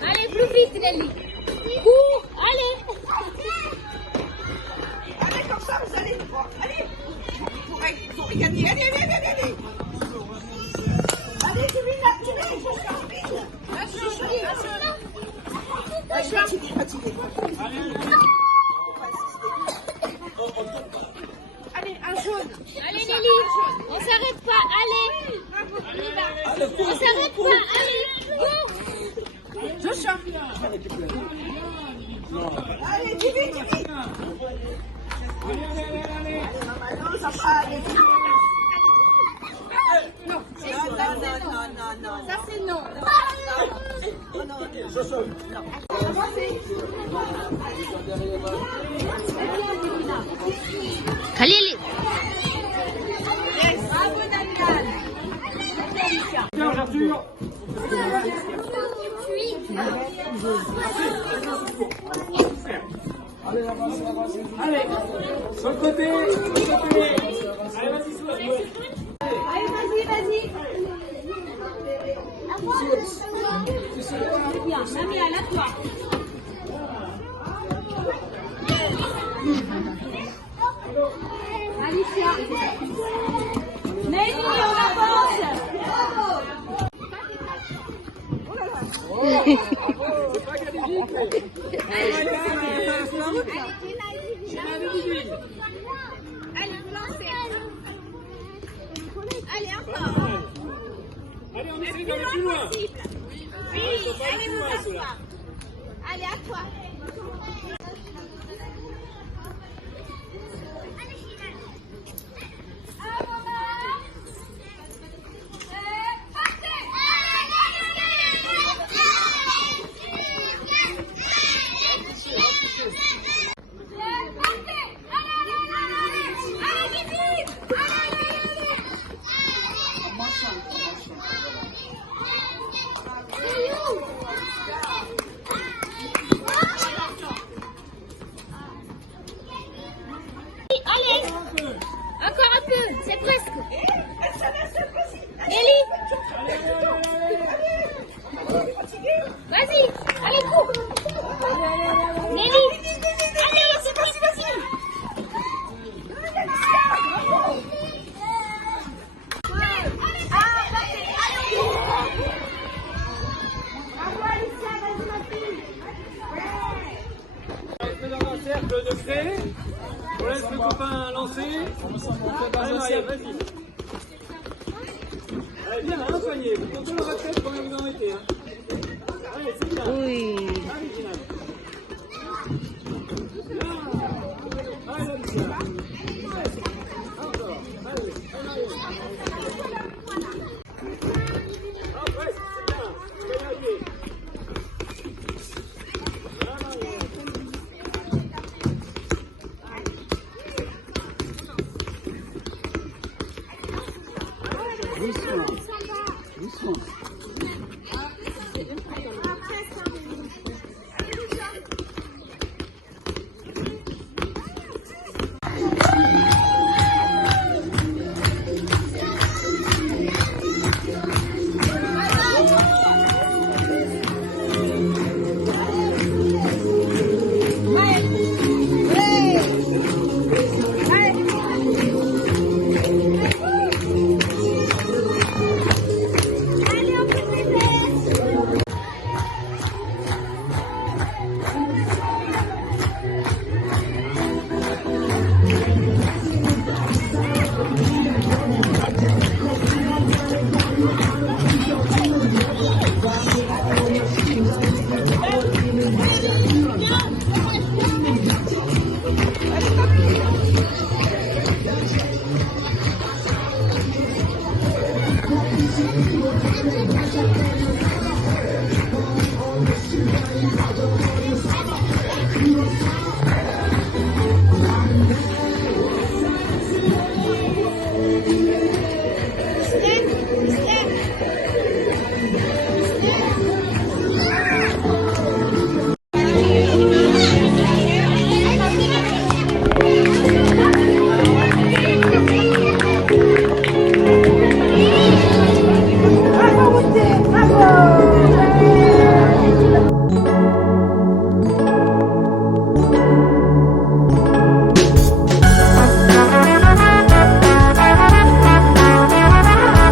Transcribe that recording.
Allez, plus vite, Nelly. Cours, allez. Allez, comme ça, vous allez. Allez, vous regardez. Allez. Allez, tu viens là, tu viens. Je suis fatiguée. Allez, un jaune. Allez, Nelly. On s'arrête pas, allez. On s'arrête pas, allez. Go. Je chante. Allez, tu viens. Non, ça va aller. Non, ça c'est non. Allez. Bravo, Daniel. Arthur. Allez, sur le côté. Allez, vas-y, Allez, vas-y. Bien, Mamie, à la toi. Alicia. Nelly, on avance. Allez, vous lancez. Allez, encore. Allez, on essaie d'aller plus loin. Oui, allez vous asseoir. Allez, à toi. Encore un peu, c'est presque. Nelly. Vas-y, allez, cours. Nelly. Allez, c'est facile. Dans un cercle de clés. On laisse le copain lancer. Allez, vas-y. Allez, bien, un poignet. Vous comptez dans votre tête combien vous en mettez. Hein. Allez, c'est bien. Oui. Allez, Gina. Allez, là,